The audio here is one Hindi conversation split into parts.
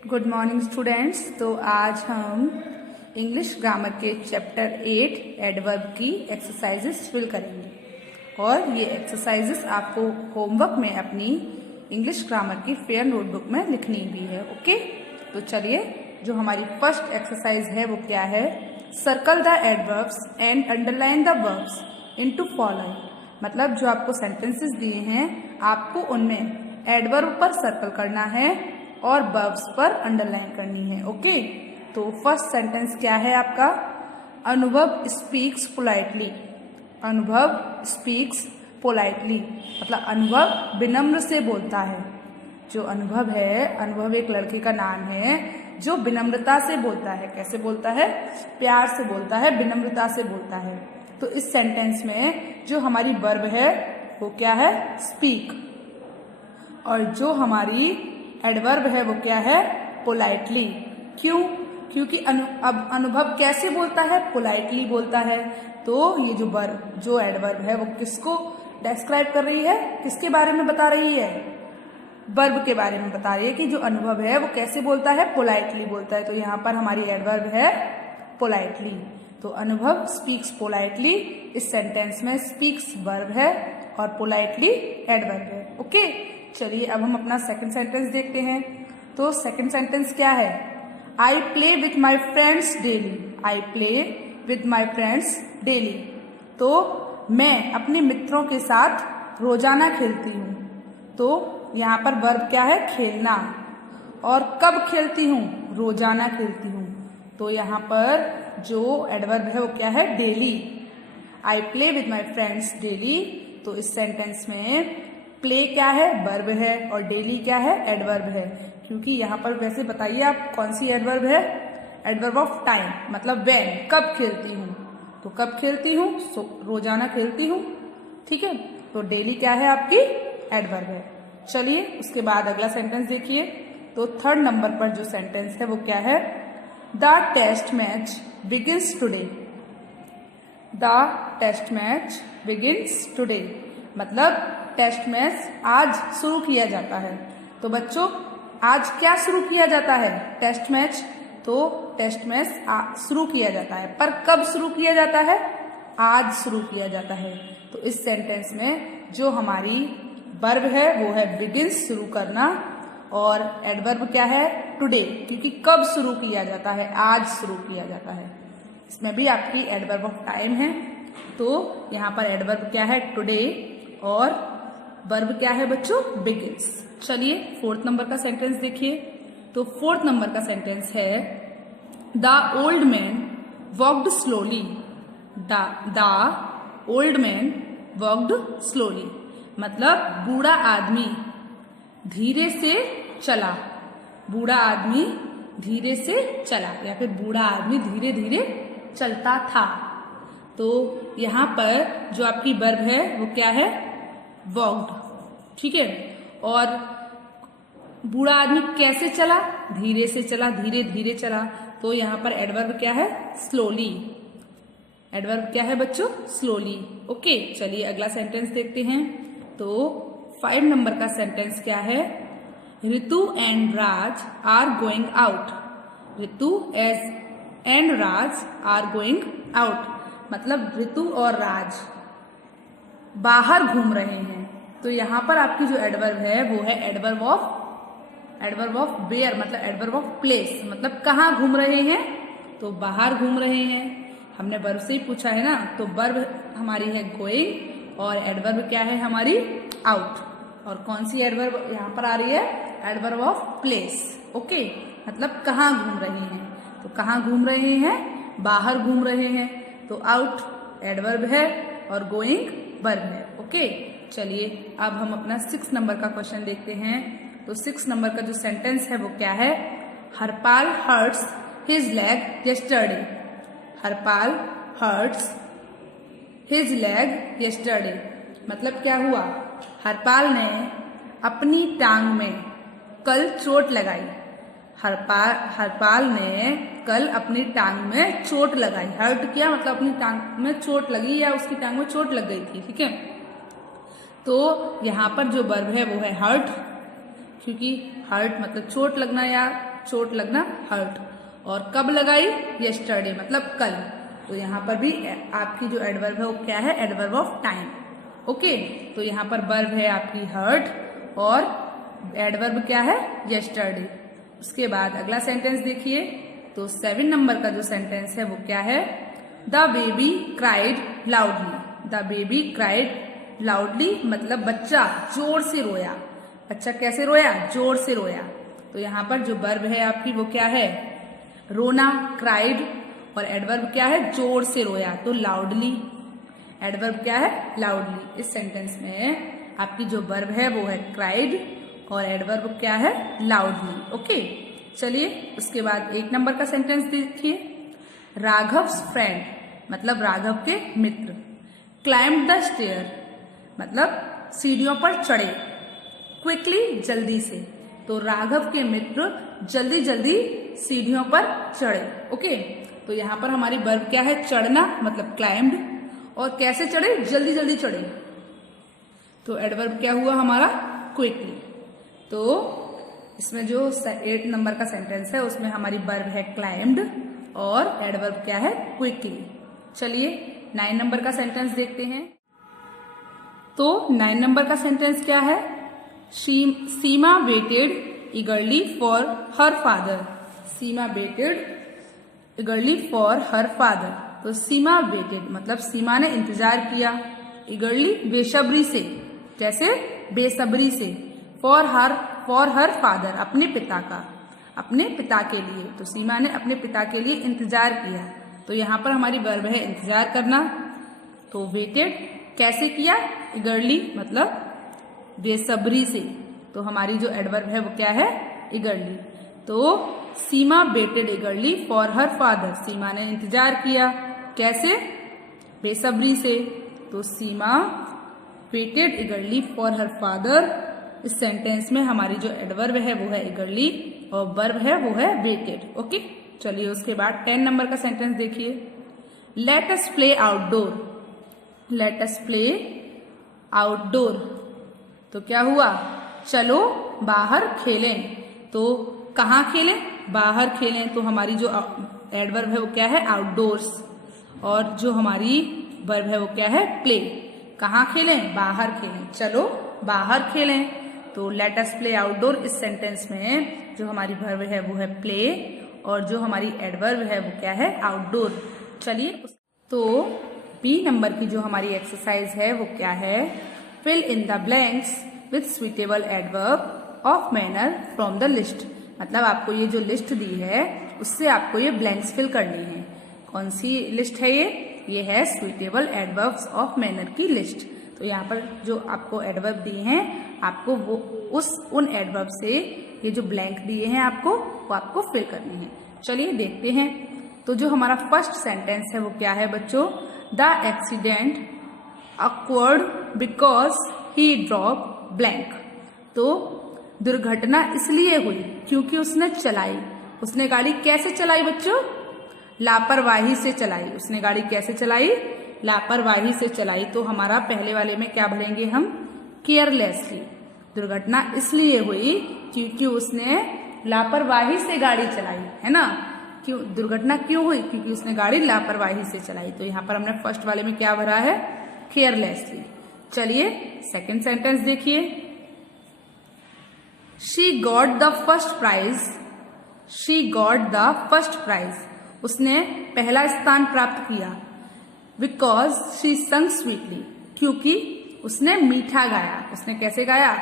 Good morning students. तो आज हम इंग्लिश ग्रामर के चैप्टर 8 एडवर्ब की एक्सरसाइजेस फिल करेंगे और ये एक्सरसाइजेस आपको होमवर्क में अपनी इंग्लिश ग्रामर की फेयर नोटबुक में लिखनी भी है। ओके, तो चलिए, जो हमारी फर्स्ट एक्सरसाइज है वो क्या है? Circle the adverbs and underline the verbs into following. मतलब जो आपको सेंटेंसेस दिए हैं आपको उनमें एडवर्ब पर सर्कल करना है और वर्ब्स पर अंडरलाइन करनी है। ओके, तो फर्स्ट सेंटेंस क्या है आपका? अनुभव स्पीक्स पोलाइटली। अनुभव स्पीक्स पोलाइटली मतलब अनुभव विनम्र से बोलता है। जो अनुभव है, अनुभव एक लड़के का नाम है जो विनम्रता से बोलता है। कैसे बोलता है? प्यार से बोलता है, विनम्रता से बोलता है। तो इस सेंटेंस में जो हमारी वर्ब है वो क्या है? स्पीक। और जो हमारी एडवर्ब है वो क्या है? पोलाइटली। क्यों? क्योंकि अब अनुभव कैसे बोलता है? पोलाइटली बोलता है। तो ये जो वर्ब, जो एडवर्ब है वो किसको डिस्क्राइब कर रही है? किसके बारे में बता रही है? वर्ब के बारे में बता रही है कि जो अनुभव है वो कैसे बोलता है? पोलाइटली बोलता है। तो यहाँ पर हमारी एडवर्ब है पोलाइटली। तो अनुभव स्पीक्स पोलाइटली, इस सेंटेंस में स्पीक्स वर्ब है और पोलाइटली एडवर्ब है। ओके, चलिए अब हम अपना सेकंड सेंटेंस देखते हैं। तो सेकंड सेंटेंस क्या है? I play with my friends daily. I play with my friends daily. तो मैं अपने मित्रों के साथ रोजाना खेलती हूँ। तो यहाँ पर वर्ब क्या है? खेलना। और कब खेलती हूँ? रोजाना खेलती हूँ। तो यहाँ पर जो एडवर्ब है वो क्या है? Daily. I play with my friends daily. तो इस सेंटेंस में प्ले क्या है? वर्ब है और डेली क्या है? एडवर्ब है। क्योंकि यहाँ पर वैसे बताइए आप कौन सी एडवर्ब है? एडवर्ब ऑफ टाइम, मतलब व्हेन, कब खेलती हूँ। तो कब खेलती हूँ? रोजाना खेलती हूँ। ठीक है, तो डेली क्या है? आपकी एडवर्ब है। चलिए उसके बाद अगला सेंटेंस देखिए। तो थर्ड नंबर पर जो सेंटेंस है वो क्या है? The test match begins today. The test match begins today मतलब टेस्ट मैच आज शुरू किया जाता है। तो बच्चों, आज क्या शुरू किया जाता है? Test match. तो टेस्ट मैच शुरू किया जाता है, पर कब शुरू किया जाता है? आज शुरू किया जाता है। तो इस सेंटेंस में जो हमारी वर्ब है वो है बिगिंस, शुरू करना, और एडवर्ब क्या है? टुडे, क्योंकि कब शुरू किया जाता है? आज शुरू किया जाता है। इसमें भी आपकी एडवर्ब ऑफ टाइम है। तो यहाँ पर एडवर्ब क्या है? टुडे, और वर्ब क्या है बच्चों? बिगिंस। चलिए फोर्थ नंबर का सेंटेंस देखिए। तो फोर्थ नंबर का सेंटेंस है the old man walked slowly. The old man walked slowly मतलब बूढ़ा आदमी धीरे से चला। बूढ़ा आदमी धीरे से चला या फिर बूढ़ा आदमी धीरे धीरे चलता था। तो यहाँ पर जो आपकी वर्ब है वो क्या है? वॉक्ड। ठीक है, और बूढ़ा आदमी कैसे चला? धीरे से चला, धीरे धीरे चला। तो यहाँ पर एडवर्ब क्या है? स्लोली। एडवर्ब क्या है बच्चों? स्लोली। ओके, चलिए अगला सेंटेंस देखते हैं। तो 5 नंबर का सेंटेंस क्या है? Ritu and Raj are going out. Ritu and Raj are going out मतलब ऋतु और राज बाहर घूम रहे हैं। तो यहाँ पर आपकी जो एडवर्ब है वो है एडवर्ब ऑफ वेयर, मतलब एडवर्ब ऑफ प्लेस, मतलब कहाँ घूम रहे हैं? तो बाहर घूम रहे हैं। हमने वर्ब से ही पूछा है ना, तो वर्ब हमारी है गोइंग और एडवर्ब क्या है हमारी? आउट। और कौन सी एडवर्ब यहाँ पर आ रही है? Adverb of place. ओके, मतलब कहाँ घूम रहे हैं। तो कहाँ घूम रहे हैं? बाहर घूम रहे हैं। तो आउट एडवर्ब है और गोइंग वर्ब है। ओके, चलिए अब हम अपना 6 नंबर का क्वेश्चन देखते हैं। तो 6 नंबर का जो सेंटेंस है वो क्या है? Harpal hurts his leg yesterday. Harpal hurts his leg yesterday मतलब क्या हुआ? हरपाल ने अपनी टांग में कल चोट लगाई। हरपाल ने कल अपनी टांग में चोट लगाई। हर्ट किया मतलब अपनी टांग में चोट लगी या उसकी टांग में चोट लग गई थी। ठीक है, तो यहाँ पर जो वर्ब है वो है हर्ट, क्योंकि हर्ट मतलब चोट लगना या चोट लगना, हर्ट। और कब लगाई, यस्टरडे मतलब कल। तो यहाँ पर भी आपकी जो एडवर्ब है वो क्या है, एडवर्ब ऑफ टाइम। ओके, तो यहाँ पर वर्ब है आपकी हर्ट और एडवर्ब क्या है, यस्टरडे। उसके बाद अगला सेंटेंस देखिए, तो 7 नंबर का जो सेंटेंस है वो क्या है, the baby cried loudly. The baby cried loudly मतलब बच्चा जोर से रोया। बच्चा कैसे रोया, जोर से रोया। तो यहाँ पर जो वर्ब है आपकी वो क्या है, रोना, क्राइड, और एडवर्ब क्या है, जोर से रोया, तो लाउडली। एडवर्ब क्या है, लाउडली। इस सेंटेंस में आपकी जो वर्ब है वो है क्राइड और एडवर्ब क्या है, लाउडली। ओके, चलिए उसके बाद 1 नंबर का सेंटेंस देखिए, राघव्स फ्रेंड मतलब राघव के मित्र, क्लाइम्ब द स्टेयर मतलब सीढ़ियों पर चढ़े, क्विकली जल्दी से। तो राघव के मित्र जल्दी जल्दी सीढ़ियों पर चढ़े। ओके, तो यहाँ पर हमारी वर्ब क्या है, चढ़ना मतलब क्लाइम्ड, और कैसे चढ़े, जल्दी जल्दी चढ़े। तो एडवर्ब क्या हुआ हमारा, क्विकली। तो इसमें जो 8 नंबर का सेंटेंस है उसमें हमारी वर्ब है क्लाइम्ड और एडवर्ब क्या है, क्विकली। चलिए 9 नंबर का सेंटेंस देखते हैं। तो 9 नंबर का सेंटेंस क्या है, Seema waited eagerly for her father. Seema waited eagerly for her father. तो सीमा वेटेड मतलब सीमा ने इंतजार किया, ईगरली बेसब्री से, कैसे, बेसब्री से, फॉर हर फादर अपने पिता का, अपने पिता के लिए। तो सीमा ने अपने पिता के लिए इंतजार किया। तो यहाँ पर हमारी वर्ब है इंतजार करना। तो वेटेड कैसे किया, ईगरली मतलब बेसब्री से। तो हमारी जो एडवर्ब है वो क्या है, ईगरली। तो Seema waited eagerly for her father, Seema ने इंतजार किया, कैसे, बेसब्री से। तो Seema waited eagerly for her father. इस सेंटेंस में हमारी जो एडवर्ब है वो है ईगरली और वर्ब है वो है वेटेड। ओके, चलिए उसके बाद 10 नंबर का सेंटेंस देखिए, let us play outdoor. Let us play outdoor. तो क्या हुआ, चलो बाहर खेलें। तो कहाँ खेलें, बाहर खेलें। तो हमारी जो एडवर्ब है वो क्या है, आउटडोर्स, और जो हमारी वर्ब है वो क्या है, प्ले। कहाँ खेलें, बाहर खेलें, चलो बाहर खेलें। तो लेट अस प्ले आउटडोर इस सेंटेंस में जो हमारी वर्ब है वो है प्ले और जो हमारी एडवर्ब है वो क्या है, आउटडोर। चलिए तो बी नंबर की जो हमारी एक्सरसाइज है वो क्या है, fill in the blanks with suitable adverb of manner from the list. मतलब आपको ये जो लिस्ट दी है उससे आपको ये ब्लैंक्स फिल करनी है। कौन सी लिस्ट है ये है सुइटेबल एडवर्ब्स ऑफ मैनर की लिस्ट। तो यहाँ पर जो आपको एडवर्ब दिए हैं आपको वो उन एडवर्ब से ये जो ब्लैंक दिए हैं आपको वो आपको फिल करने हैं। चलिए देखते हैं। तो जो हमारा फर्स्ट सेंटेंस है वो क्या है बच्चों, the accident awkward because he drop blank. तो दुर्घटना इसलिए हुई क्योंकि उसने चलाई। उसने गाड़ी कैसे चलाई बच्चों, लापरवाही से चलाई। उसने गाड़ी कैसे चलाई, लापरवाही से चलाई। तो हमारा पहले वाले में क्या भरेंगे हम, केयरलेसली। दुर्घटना इसलिए हुई क्योंकि उसने लापरवाही से गाड़ी चलाई, है ना। क्यों दुर्घटना क्यों हुई, क्योंकि उसने गाड़ी लापरवाही से चलाई। तो यहाँ पर हमने फर्स्ट वाले में क्या भरा है, केयरलेसली। चलिए सेकंड सेंटेंस देखिए, she got the first prize. She got the first prize, उसने पहला स्थान प्राप्त किया। बिकॉज शी संग स्वीटली, क्योंकि उसने मीठा गाया। उसने कैसे गाया,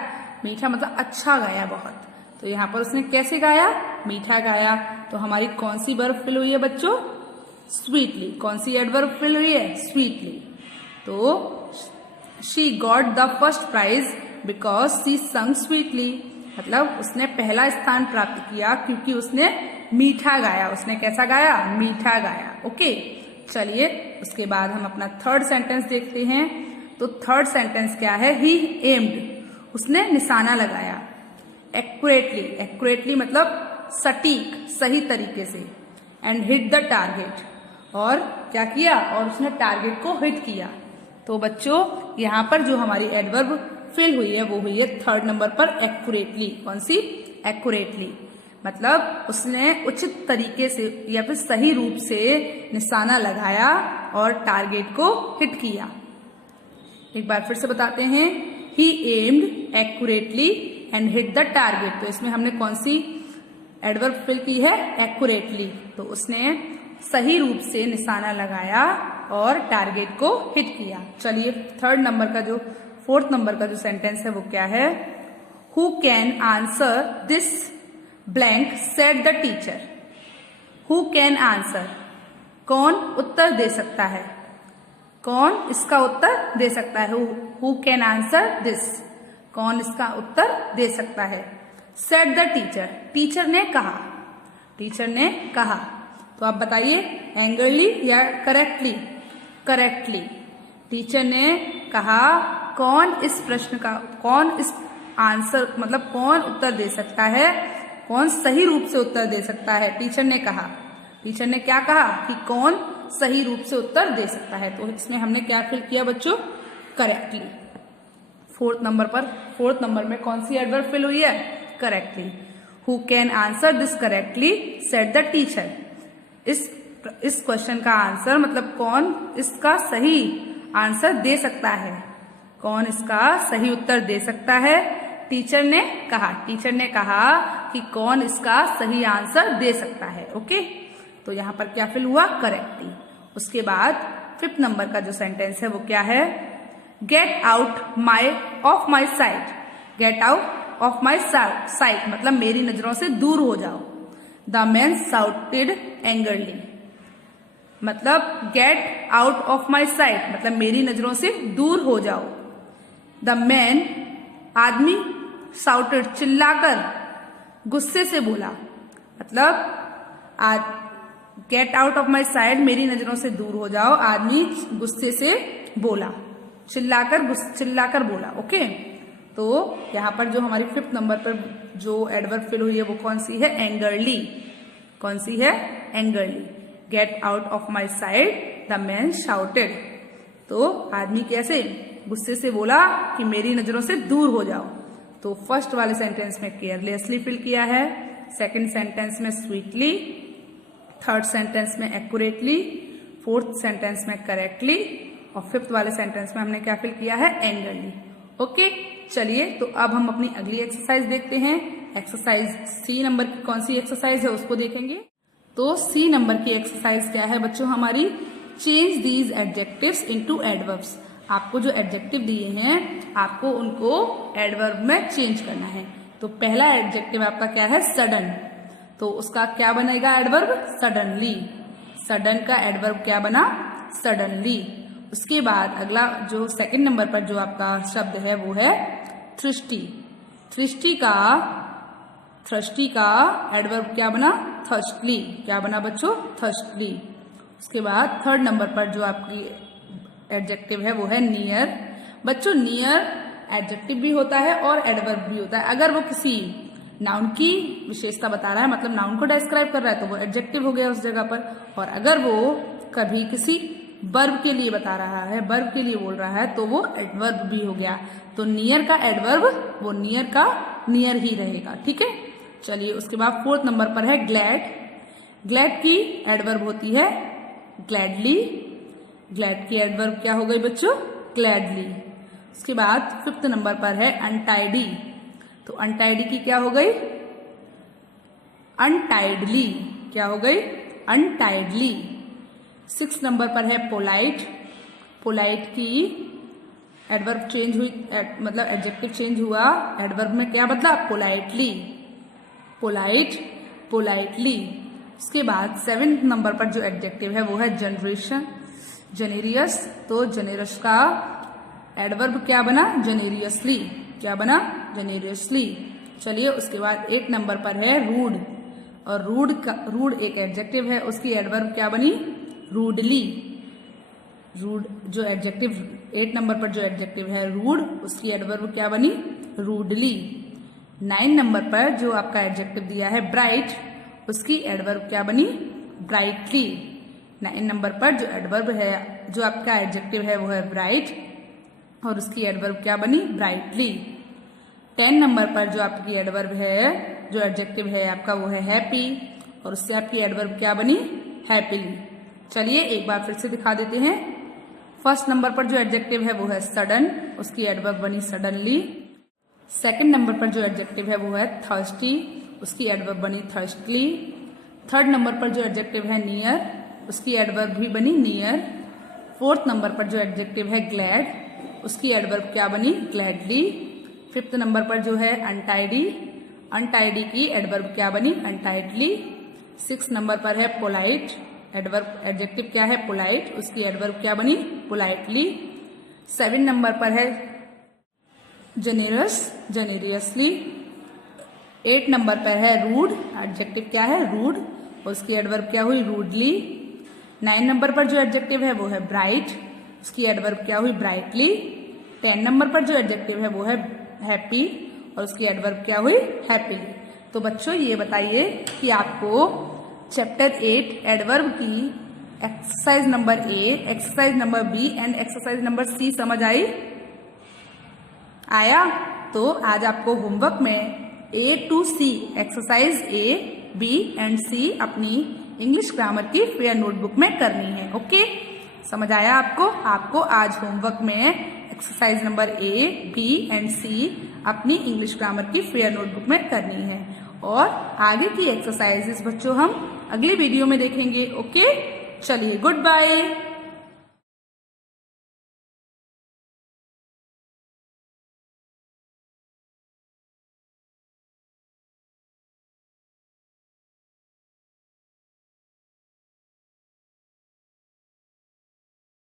मीठा मतलब अच्छा गाया बहुत। तो यहाँ पर उसने कैसे गाया, मीठा गाया। तो हमारी कौन सी वर्ब फिल हुई है बच्चों, स्वीटली। कौन सी एडवर्ब फिल हुई है, स्वीटली। तो she got the first prize because she sang sweetly, मतलब उसने पहला स्थान प्राप्त किया क्योंकि उसने मीठा गाया। उसने कैसा गाया, मीठा गाया। ओके, चलिए उसके बाद हम अपना थर्ड सेंटेंस देखते हैं। तो थर्ड सेंटेंस क्या है, ही एम्ड, उसने निशाना लगाया। एक्यूरेटली, एक्यूरेटली मतलब सटीक, सही तरीके से। एंड हिट द टारगेट, और क्या किया, और उसने टारगेट को हिट किया। तो बच्चों यहाँ पर जो हमारी एडवर्ब फिल हुई है वो हुई है थर्ड नंबर पर एक्यूरेटली। कौन सी, एक्यूरेटली। मतलब उसने उचित तरीके से या फिर सही रूप से निशाना लगाया और टारगेट को हिट किया। एक बार फिर से बताते हैं, he aimed accurately and hit the target. तो इसमें हमने कौन सी एडवर्ब फिल की है? एक्यूरेटली। तो उसने सही रूप से निशाना लगाया और टारगेट को हिट किया। चलिए फोर्थ नंबर का जो सेंटेंस है वो क्या है? Who can answer this blank said the teacher. Who can answer, कौन उत्तर दे सकता है? कौन इसका उत्तर दे सकता है? हु कैन आंसर दिस, कौन इसका उत्तर दे सकता है? सेड द टीचर, टीचर ने कहा। टीचर ने कहा। तो आप बताइए एंग्रली या करेक्टली? करेक्टली। टीचर ने कहा कौन इस प्रश्न का, कौन इस आंसर मतलब कौन उत्तर दे सकता है, कौन सही रूप से उत्तर दे सकता है? टीचर ने कहा। टीचर ने क्या कहा? कि कौन सही रूप से उत्तर दे सकता है। तो इसमें हमने क्या फिल किया बच्चों? करेक्टली। फोर्थ नंबर में कौन सी एडवर्ब फिल हुई है? Correctly. Who can answer this correctly said the teacher. इस क्वेश्चन का आंसर मतलब कौन इसका सही आंसर दे सकता है, कौन इसका सही उत्तर दे सकता है? टीचर ने कहा। टीचर ने कहा कि कौन इसका सही आंसर दे सकता है। ओके, तो यहाँ पर क्या फिल हुआ? करेक्टली। उसके बाद फिफ्थ नंबर का जो सेंटेंस है वो क्या है? Get out of my site. Get out of my site मतलब मेरी नजरों से दूर हो जाओ। द मैन साउटेड एंगरली, मतलब get out of my site मतलब मेरी नजरों से दूर हो जाओ। द मैन, आदमी, साउटेड चिल्लाकर, गुस्से से बोला। मतलब get out of my site मेरी नजरों से दूर हो जाओ, आदमी गुस्से से बोला, चिल्लाकर बोला। ओके, तो यहाँ पर जो हमारी फिफ्थ नंबर पर जो एडवर्ब फिल हुई है वो कौन सी है? एंगरली। कौन सी है? Angrily. Get out of my site the man shouted. तो आदमी कैसे? गुस्से से बोला कि मेरी नजरों से दूर हो जाओ। तो फर्स्ट वाले सेंटेंस में केयरलेसली फिल किया है, सेकंड सेंटेंस में स्वीटली, थर्ड सेंटेंस में एक्यूरेटली, फोर्थ सेंटेंस में करेक्टली और फिफ्थ वाले सेंटेंस में हमने क्या फिल किया है? एंगरली। ओके, चलिए तो अब हम अपनी अगली एक्सरसाइज देखते हैं। एक्सरसाइज सी नंबर की कौन सी एक्सरसाइज है उसको देखेंगे। तो सी नंबर की एक्सरसाइज क्या है बच्चों हमारी? Change these adjectives into adverbs. आपको जो एडजेक्टिव दिए हैं आपको उनको एडवर्ब में चेंज करना है। तो पहला एडजेक्टिव आपका क्या है? सडन। तो उसका क्या बनेगा एडवर्ब? सडनली। सडन का एडवर्ब क्या बना? सडनली। उसके बाद अगला जो सेकंड नंबर पर जो आपका शब्द है वो है थ्रस्टी। थ्रस्टी का एडवर्ब क्या बना? थर्स्टली। क्या बना बच्चों? थर्स्टली। उसके बाद थर्ड नंबर पर जो आपकी एडजेक्टिव है वो है नियर। बच्चों नियर एडजेक्टिव भी होता है और एडवर्ब भी होता है। अगर वो किसी नाउन की विशेषता बता रहा है मतलब नाउन को डिस्क्राइब कर रहा है तो वो एडजेक्टिव हो गया उस जगह पर, और अगर वो कभी किसी वर्ब के लिए बता रहा है, वर्ब के लिए बोल रहा है तो वो एडवर्ब भी हो गया। तो नियर का एडवर्ब वो नियर का नियर ही रहेगा। ठीक है, चलिए उसके बाद फोर्थ नंबर पर है ग्लैड। ग्लैड की एडवर्ब होती है ग्लैडली। ग्लैड की एडवर्ब क्या हो गई बच्चों? ग्लैडली। उसके बाद फिफ्थ नंबर पर है अनटाइडी। तो अनटाइडी की क्या हो गई? अनटाइडली। क्या हो गई? अनटाइडली। सिक्स नंबर पर है पोलाइट। पोलाइट की एडवर्ब चेंज हुई, मतलब एडजेक्टिव चेंज हुआ, एडवर्ब में क्या बदला? पोलाइटली। Polite, politely. उसके बाद सेवेंथ नंबर पर जो एडजेक्टिव है वो है जनरेशन, जेनेरियस। तो जेनेरियस का एडवर्ब क्या बना? जेनेरियसली। क्या बना? जेनेरियसली। चलिए उसके बाद 8 नंबर पर है रूड, और रूड एक एडजेक्टिव है, उसकी एडवर्ब क्या बनी? रूडली। रूड जो एडजेक्टिव 8 नंबर पर जो एडजेक्टिव है रूड, उसकी एडवर्ब क्या बनी? रूडली। 9 नंबर पर जो आपका एडजेक्टिव दिया है ब्राइट, उसकी एडवर्ब क्या बनी? ब्राइटली। 9 नंबर पर जो एडवर्ब है, जो आपका एडजेक्टिव है वो है ब्राइट, और उसकी एडवर्ब क्या बनी? ब्राइटली। 10 नंबर पर जो आपकी एडवर्ब है जो एडजेक्टिव है आपका वो है हैप्पी, और उससे आपकी एडवर्ब क्या बनी, हैप्पीली। चलिए एक बार फिर से दिखा देते हैं। फर्स्ट नंबर पर जो एडजेक्टिव है वो है सडन, उसकी एडवर्ब बनी सडनली। सेकंड नंबर पर जो एडजेक्टिव है वो है थर्स्टी, उसकी एडवर्ब बनी थर्स्टली। थर्ड नंबर पर जो एडजेक्टिव है नियर, उसकी एडवर्ब भी बनी नियर। फोर्थ नंबर पर जो एडजेक्टिव है ग्लैड, उसकी एडवर्ब क्या बनी, ग्लैडली। फिफ्थ नंबर पर जो है अनटाइडी, अनटाइडी की एडवर्ब क्या बनी, अनटाइडली। सिक्स नंबर पर है पोलाइट, एडवर्ब एडजेक्टिव क्या है, पोलाइट, उसकी एडवर्ब क्या बनी, पोलाइटली। सेवन नंबर पर है जेनेरस, जेनेरियसली। एट नंबर पर है रूड, एडजेक्टिव क्या है, रूड, उसकी एडवर्ब क्या हुई, रूडली। 9 नंबर पर जो एडजेक्टिव है वो है ब्राइट, उसकी एडवर्ब क्या हुई, ब्राइटली। 10 नंबर पर जो एडजेक्टिव है वो है हैप्पी, और उसकी एडवर्ब क्या हुई, हैप्पीली। तो बच्चों ये बताइए कि आपको चैप्टर 8 एडवर्ब की exercise number A, exercise number B and exercise number C समझ आया? तो आज आपको होमवर्क में A to C exercise A, B and C अपनी इंग्लिश ग्रामर की फेयर नोटबुक में करनी है। ओके, समझ आया आपको? आपको आज होमवर्क में exercise number A, B and C अपनी इंग्लिश ग्रामर की फेयर नोटबुक में करनी है, और आगे की एक्सरसाइजेस बच्चों हम अगले वीडियो में देखेंगे। ओके, चलिए गुड बाय।